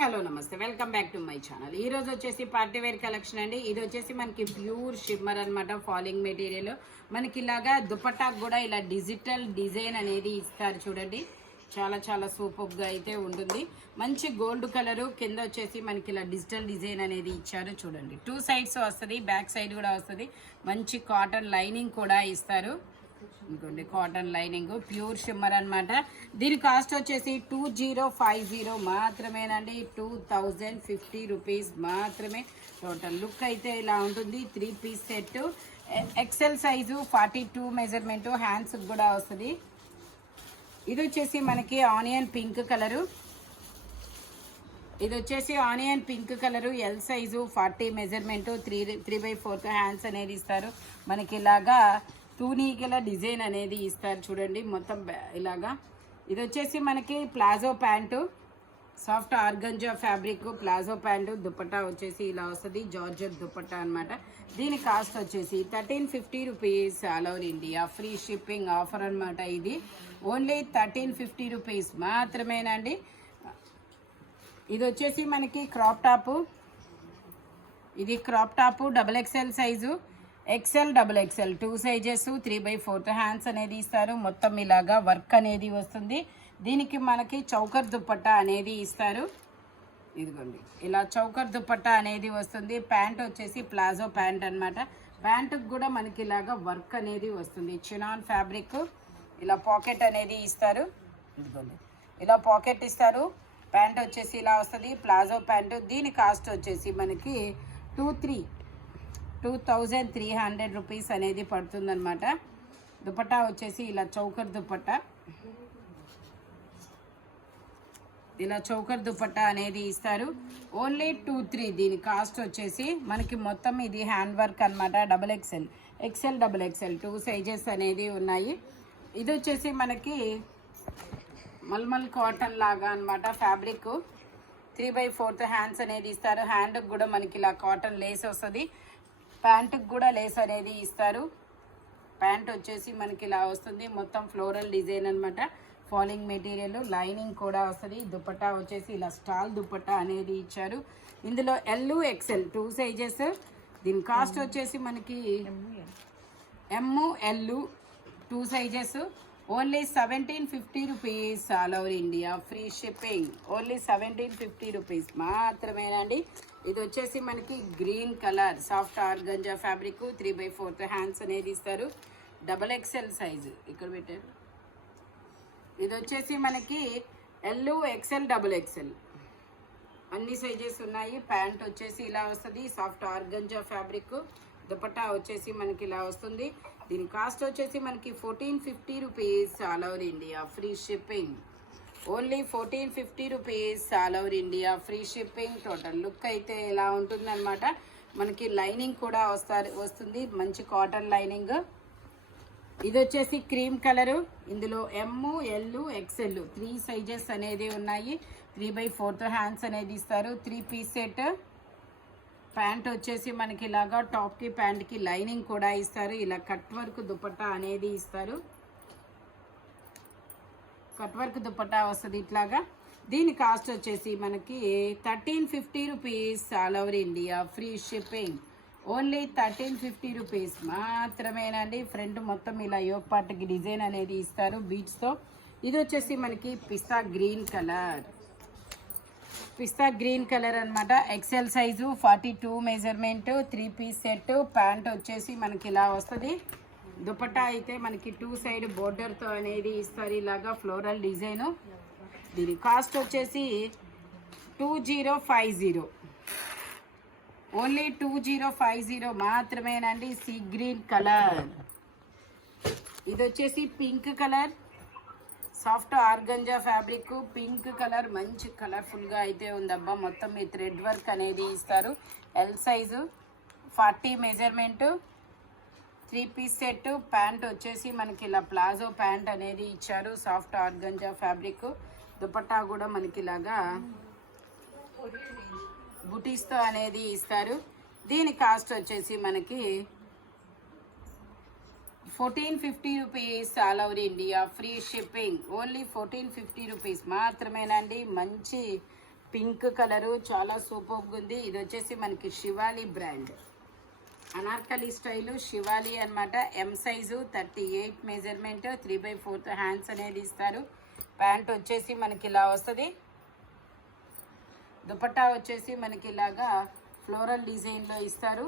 Hello నమస్తే, welcome back to my channel. ఈ రోజు వచ్చేసి పార్టీ వేర్ కలెక్షన్ అండి. ఇది వచ్చేసి మనకి ప్యూర్ షిమ్మర్ అనమాట. ఫాలింగ్ మెటీరియల్ మనకి ఇలాగా దుపట్టాకు కూడా ఇలా డిజిటల్ డిజైన్ అనేది ఇస్తారు చూడండి. చాలా చాలా సూపర్ గా అయితే ఉంటుంది. మంచి గోల్డ్ కలర్ కింద వచ్చేసి మనకి ఇలా డిజిటల్ డిజైన్ అనేది ఇచ్చారు చూడండి. 2 సైడ్స్ వస్తుంది, బ్యాక్ సైడ్ కూడా వస్తుంది. మంచి కాటన్ లైనింగ్ కూడా ఇస్తారు. ఇంకోండి కాటన్ లైనింగ్ ప్యూర్ షిమ్మర్ అనమాట. దీని కాస్ట్ వచ్చేసి 2050 మాత్రమేనండి. 2050 రూపీస్ మాత్రమే. టోటల్ లుక్ అయితే ఇలా ఉంటుంది. 3 piece set, XL size, 42 measurement, hands కూడా వస్తుంది. ఇది వచ్చేసి మనకి ఆనియన్ పింక్ కలరు. ఇది వచ్చేసి onion pink colour, L size, 40 measurement, 3/4 hands అనేది ఇస్తారు. మనకి ఇలాగా తూనీగల డిజైన్ అనేది ఇస్తారు చూడండి మొత్తం ఇలాగా. ఇది వచ్చేసి మనకి palazzo pant, soft organza fabric palazzo pant. Dupatta వచ్చేసి ఇలా వస్తుంది, జార్జెట్ దుపట్టా అనమాట. దీని కాస్ట్ వచ్చేసి 1350 rupees. All over India free shipping offer అనమాట. ఇది ఓన్లీ 1350 రూపీస్ మాత్రమేనండి. ఇది వచ్చేసి మనకి క్రాప్ టాపు. ఇది crop top double XL size, XL, double XL 2 sizes, 3/4 hands అనేది ఇస్తారు. మొత్తం ఇలాగా వర్క్ అనేది వస్తుంది. దీనికి మనకి చౌకర్ దుపట్టా అనేది ఇస్తారు. ఇదిగోండి ఇలా చౌకర్ దుపట్టా అనేది వస్తుంది. ప్యాంట్ వచ్చేసి ప్లాజో ప్యాంట్ అనమాట. ప్యాంటుకు కూడా మనకి ఇలాగా వర్క్ అనేది వస్తుంది. Chinon fabric. ఇలా పాకెట్ అనేది ఇస్తారు. ఇదిగోండి ఇలా పాకెట్ ఇస్తారు. ప్యాంట్ వచ్చేసి ఇలా వస్తుంది, ప్లాజో ప్యాంటు. దీని కాస్ట్ వచ్చేసి మనకి 2300 రూపీస్ అనేది పడుతుందన్నమాట. దుపట్టా వచ్చేసి ఇలా చౌకర్ దుపట్టా, ఇలా చౌకర్ దుపట్టా అనేది ఇస్తారు. ఓన్లీ 23. దీని కాస్ట్ వచ్చేసి మనకి మొత్తం ఇది హ్యాండ్ వర్క్ అనమాట. Double XL, XL, double XL 2 sizes అనేది ఉన్నాయి. ఇది వచ్చేసి మనకి మల్మల్ కాటన్ లాగా అనమాట ఫ్యాబ్రిక్. 3/4 హ్యాండ్స్ అనేది ఇస్తారు. హ్యాండ్కి కూడా మనకి ఇలా కాటన్ లేస్ వస్తుంది. ప్యాంటుకి కూడా లేస్ అనేది ఇస్తారు. ప్యాంట్ వచ్చేసి మనకి ఇలా వస్తుంది, మొత్తం ఫ్లోరల్ డిజైన్ అనమాట. ఫాలింగ్ మెటీరియల్, లైనింగ్ కూడా వస్తుంది. దుపట్టా వచ్చేసి ఇలా స్టాల్ దుపట్టా అనేది ఇచ్చారు. ఇందులో ఎల్, ఎక్సెల్ 2 సైజెస్. దీని కాస్ట్ వచ్చేసి మనకి M, L 2 sizes. Only 1750 rupees. All over India free shipping. Only 1750 rupees మాత్రమేనండి. ఇది వచ్చేసి మనకి green colour soft organza fabric, 3/4 hands అనేది ఇస్తారు. డబల్ ఎక్సెల్ సైజు ఇక్కడ పెట్టారు. ఇది వచ్చేసి మనకి ఎల్, ఎక్సెల్, డబుల్ ఎక్సెల్ అన్ని సైజెస్ ఉన్నాయి. ప్యాంట్ వచ్చేసి ఇలా వస్తుంది, సాఫ్ట్ ఆర్గంజా ఫ్యాబ్రిక్. దుపట్టా వచ్చేసి మనకి ఇలా వస్తుంది. దీని కాస్ట్ వచ్చేసి మనకి 1450 rupees. All over India free shipping. Only 1450 rupees. All over India free shipping. Total look అయితే ఇలా ఉంటుందన్నమాట. మనకి లైనింగ్ కూడా వస్తుంది, మంచి కాటన్ లైనింగ్. ఇది వచ్చేసి క్రీమ్ కలరు. ఇందులో ఎమ్, ఎల్, ఎక్సెల్ 3 సైజెస్ అనేది ఉన్నాయి. 3/4 హ్యాండ్స్ అనేది ఇస్తారు. 3 పీస్ సెట్. ప్యాంట్ వచ్చేసి మనకి ఇలాగా టాప్కి ప్యాంట్కి లైనింగ్ కూడా ఇస్తారు. ఇలా కట్ వర్క్ దుపట్టా అనేది ఇస్తారు. కట్ వర్క్ దుపట్టా వస్తుంది ఇట్లాగా. దీని కాస్ట్ వచ్చేసి మనకి 1350 rupees. All over India free shipping. Only 1350 rupees మాత్రమేనండి. ఫ్రంట్ మొత్తం ఇలా యోక్ పార్ట్కి డిజైన్ అనేది ఇస్తారు బీడ్స్తో. ఇది వచ్చేసి మనకి పిస్తా గ్రీన్ కలర్, పిస్తా గ్రీన్ కలర్ అనమాట. XL size, 42 measurement, 3 piece set. Pant వచ్చేసి మనకి ఇలా వస్తుంది. దుపట్టా అయితే మనకి 2 సైడ్ బోర్డర్తో అనేది ఇస్తారు, ఇలాగా ఫ్లోరల్ డిజైను. దీని కాస్ట్ వచ్చేసి 2050. ఓన్లీ 2050 మాత్రమేనండి. Sea green colour. ఇది వచ్చేసి pink colour, soft organza fabric, pink colour. మంచి కలర్ఫుల్గా అయితే ఉందబ్బా. మొత్తం ఈ థ్రెడ్ వర్క్ అనేది ఇస్తారు. L size, 40 measurement, 3 piece set. Pant వచ్చేసి మనకి ఇలా ప్లాజో ప్యాంట్ అనేది ఇచ్చారు, సాఫ్ట్ ఆర్గంజా ఫ్యాబ్రిక్. దుపట్టా కూడా మనకి ఇలాగా బుటీస్తో అనేది ఇస్తారు. దీని కాస్ట్ వచ్చేసి మనకి 1450 rupees all over India free shipping. Only 1450 rupees మాత్రమేనండి. మంచి పింక్ కలరు చాలా సూపర్గా ఉంది. ఇది వచ్చేసి మనకి శివాలి బ్రాండ్ అనార్కలి స్టైలు శివాలి అనమాట. ఎం సైజు 38 మెజర్మెంట్ 3/4 హ్యాండ్స్ అనేది ఇస్తారు. ప్యాంట్ వచ్చేసి మనకి ఇలా వస్తుంది. దుపట్టా వచ్చేసి మనకి ఇలాగా ఫ్లోరల్ డిజైన్లో ఇస్తారు.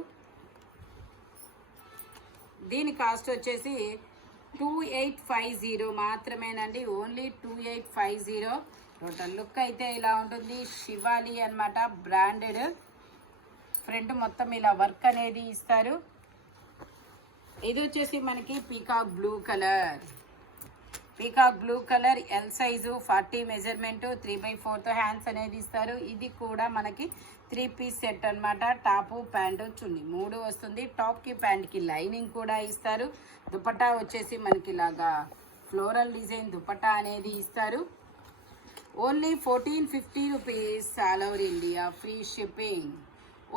దీని కాస్ట్ వచ్చేసి 2850 మాత్రమేనండి. ఓన్లీ 2850. టోటల్ లుక్ అయితే ఇలా ఉంటుంది. శివాలి అనమాట బ్రాండెడ్. ఫ్రంట్ మొత్తం ఇలా వర్క్ అనేది ఇస్తారు. ఇది వచ్చేసి మనకి peacock blue colour L size 40 measurement 3/4 hands అనేది ఇస్తారు. ఇది కూడా మనకి 3 పీస్ సెట్ అనమాట. టాపు ప్యాంటు చున్నీ 3 వస్తుంది. టాప్కి ప్యాంట్కి లైనింగ్ కూడా ఇస్తారు. దుపట్టా వచ్చేసి మనకి ఇలాగా ఫ్లోరల్ డిజైన్ దుపట్టా అనేది ఇస్తారు. Only 1450 rupees all over India free shipping.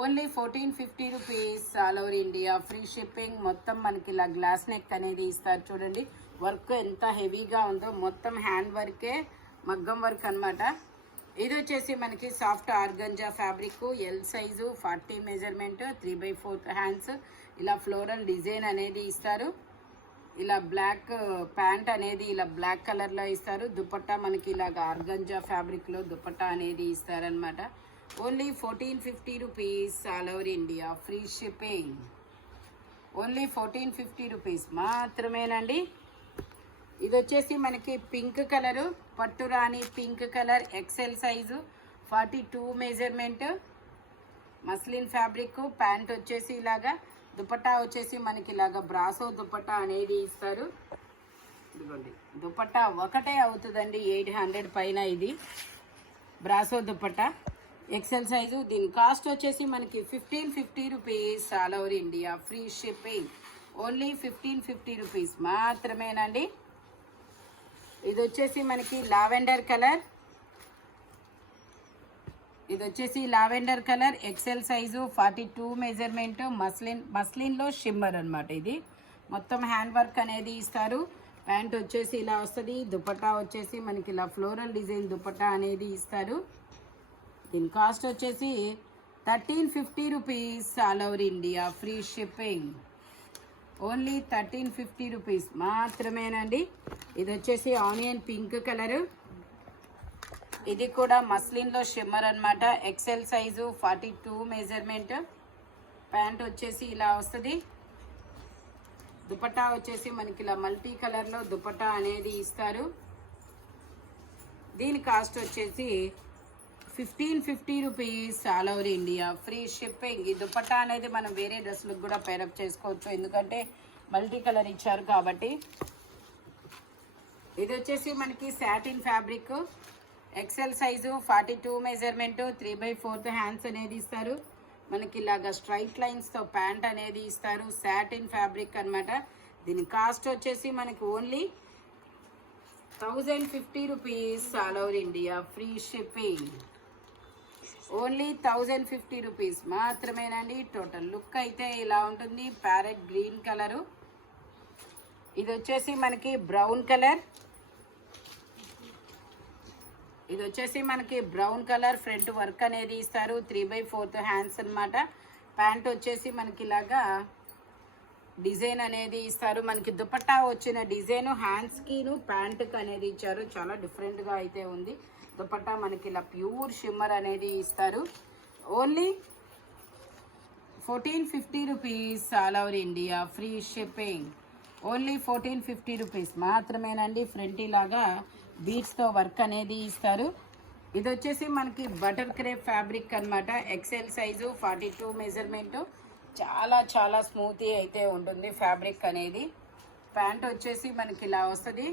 Only 1450 rupees all over India free shipping. మొత్తం మనకి ఇలా గ్లాస్ నెక్ అనేది ఇస్తారు. చూడండి వర్క్ ఎంత హెవీగా ఉందో. మొత్తం హ్యాండ్ వర్కే, మగ్గం వర్క్ అనమాట. ఇది వచ్చేసి మనకి soft organza fabric L size 40 measurement 3/4 hands. ఇలా ఫ్లోరల్ డిజైన్ అనేది ఇస్తారు. ఇలా బ్లాక్ ప్యాంట్ అనేది ఇలా బ్లాక్ కలర్లో ఇస్తారు. దుపట్టా మనకి ఇలాగ ఆర్గంజా ఫ్యాబ్రిక్లో దుపట్టా అనేది ఇస్తారనమాట. Only 1450 rupees all over India free shipping. Only 1450 rupees మాత్రమేనండి. ఇది వచ్చేసి మనకి పింక్ కలరు, పట్టురాణి pink colour XL size 42 measurement muslin fabric. Pant వచ్చేసి ఇలాగా, దుపట్టా వచ్చేసి మనకి ఇలాగా బ్రాసో దుపట్టా అనేది ఇస్తారు. ఇదిగోండి దుపట్టా ఒకటే అవుతుందండి 800 పైన. ఇది బ్రాసో దుపట్టా ఎక్సెల్ సైజు. దీని కాస్ట్ వచ్చేసి మనకి 1550 rupees all over India free shipping. Only 1550 rupees మాత్రమేనండి. ఇది వచ్చేసి మనకి లావెండర్ కలర్. ఇది వచ్చేసి lavender colour XL size 42 measurement మస్లిన్లో షిమ్మర్ అనమాట. ఇది మొత్తం హ్యాండ్ వర్క్ అనేది ఇస్తారు. ప్యాంట్ వచ్చేసి ఇలా వస్తుంది. దుపట్టా వచ్చేసి మనకి ఇలా ఫ్లోరల్ డిజైన్ దుపట్టా అనేది ఇస్తారు. దీని కాస్ట్ వచ్చేసి 1350 rupees all over India free shipping. Only 1350 rupees మాత్రమేనండి. ఇది వచ్చేసి ఆనియన్ పింక్ కలరు. ఇది కూడా మస్లిన్లో షిమ్మర్ అనమాట. XL size 42 measurement. ప్యాంట్ వచ్చేసి ఇలా వస్తుంది. దుపట్టా వచ్చేసి మనకి ఇలా మల్టీ కలర్లో దుపట్టా అనేది ఇస్తారు. దీని కాస్ట్ వచ్చేసి 1550 rupees all over India free shipping. ఈ దుపట్టా అనేది మనం వేరే డ్రెస్లకు కూడా పేరప్ చేసుకోవచ్చు, ఎందుకంటే మల్టీ కలర్ ఇచ్చారు కాబట్టి. ఇది వచ్చేసి మనకి satin fabric XL size 42 measurement 3/4 hands అనేది ఇస్తారు. మనకి ఇలాగా స్ట్రైట్ లైన్స్తో ప్యాంట్ అనేది ఇస్తారు. సాటిన్ ఫ్యాబ్రిక్ అనమాట. దీని కాస్ట్ వచ్చేసి మనకి only 1050 rupees all over India free shipping. Only 1050 rupees మాత్రమేనండి. టోటల్ లుక్ అయితే ఇలా ఉంటుంది. Parrot green colour. ఇది వచ్చేసి మనకి బ్రౌన్ కలర్. ఇది వచ్చేసి మనకి బ్రౌన్ కలర్ ఫ్రంట్ వర్క్ అనేది ఇస్తారు. 3/4 హ్యాండ్స్ అనమాట. ప్యాంట్ వచ్చేసి మనకి ఇలాగా డిజైన్ అనేది ఇస్తారు. మనకి దుపట్టా వచ్చిన డిజైన్ హ్యాండ్స్కిను ప్యాంట్కి అనేది ఇచ్చారు. చాలా డిఫరెంట్గా అయితే ఉంది. దుపట్టా మనకి ఇలా ప్యూర్ షిమ్మర్ అనేది ఇస్తారు. Only 1450 rupees all over India free shipping. Only 1450 rupees మాత్రమేనండి. ఫ్రంట్ ఇలాగా బీట్స్తో వర్క్ అనేది ఇస్తారు. ఇది వచ్చేసి మనకి బటర్ క్రేప్ ఫ్యాబ్రిక్ అనమాట. XL size 42 measurement. చాలా చాలా స్మూతీ అయితే ఉంటుంది ఫ్యాబ్రిక్ అనేది. ప్యాంట్ వచ్చేసి మనకి ఇలా వస్తుంది.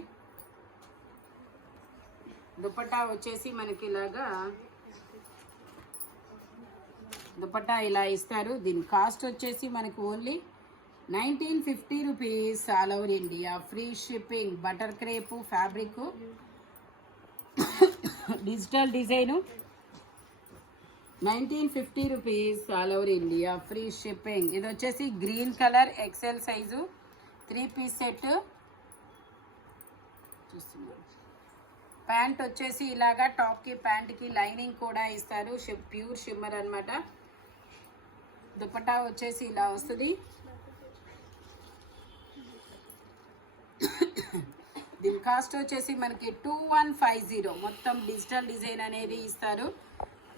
దుపట్టా వచ్చేసి మనకి ఇలాగా దుపట్టా ఇలా ఇస్తారు. దీని కాస్ట్ వచ్చేసి మనకి only 1950 rupees all over India free shipping. Butter crepe fabric digital design 1950 rupees all over India free shipping. ఇది వచ్చేసి green colour XL size 3 piece set చూస్తున్నాం. ప్యాంట్ వచ్చేసి ఇలాగా టాప్కి ప్యాంట్కి లైనింగ్ కూడా ఇస్తారు, ప్యూర్ షిమ్మర్ అనమాట. దుపట్టా వచ్చేసి ఇలా వస్తుంది. దీని కాస్ట్ వచ్చేసి మనకి 2150. మొత్తం డిజిటల్ డిజైన్ అనేది ఇస్తారు.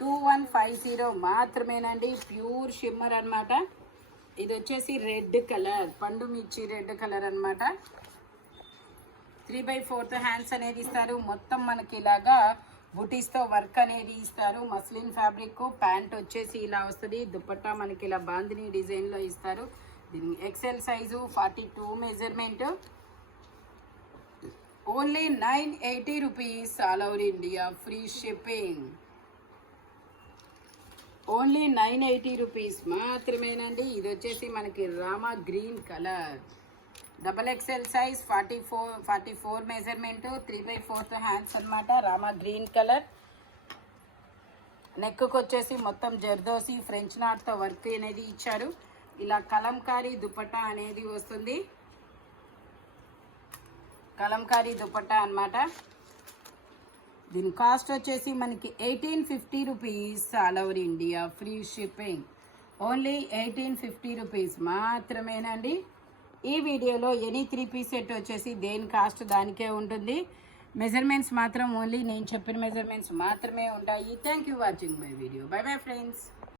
2150 మాత్రమేనండి. ప్యూర్ షిమ్మర్ అనమాట. ఇది వచ్చేసి రెడ్ కలర్, పండు మిర్చి రెడ్ కలర్ అనమాట. 3/4 హ్యాండ్స్ అనేది ఇస్తారు. మొత్తం మనకి ఇలాగా బుటీస్తో వర్క్ అనేది ఇస్తారు. Muslin fabric. ప్యాంట్ వచ్చేసి ఇలా వస్తుంది. దుపట్టా మనకి ఇలా బాందిని డిజైన్లో ఇస్తారు. దీని XL size 42 measurement. Only 980 rupees, all over India free shipping. Only 980 rupees మాత్రమేనండి. ఇది వచ్చేసి మనకి Rama green colour, XXL size 44 measurement, 3/4 hands అనమాట. Rama green colour. నెక్కు వచ్చేసి మొత్తం జర్దోసి ఫ్రెంచ్ నాట్తో వర్క్ అనేది ఇచ్చారు. ఇలా కలంకారీ దుపట్టా అనేది వస్తుంది. కలంకారీ దుపట్టా అనమాట. దీని కాస్ట్ వచ్చేసి మనకి 1850 rupees, all over India free shipping. Only 1850 rupees మాత్రమేనండి. ఈ వీడియోలో ఎనీ 3 పీస్ సెట్ వచ్చేసి దేని కాస్ట్ దానికే ఉంటుంది. మెజర్మెంట్స్ మాత్రం ఓన్లీ నేను చెప్పిన మెజర్మెంట్స్ మాత్రమే ఉంటాయి. Thank you watching my video. By bye friends.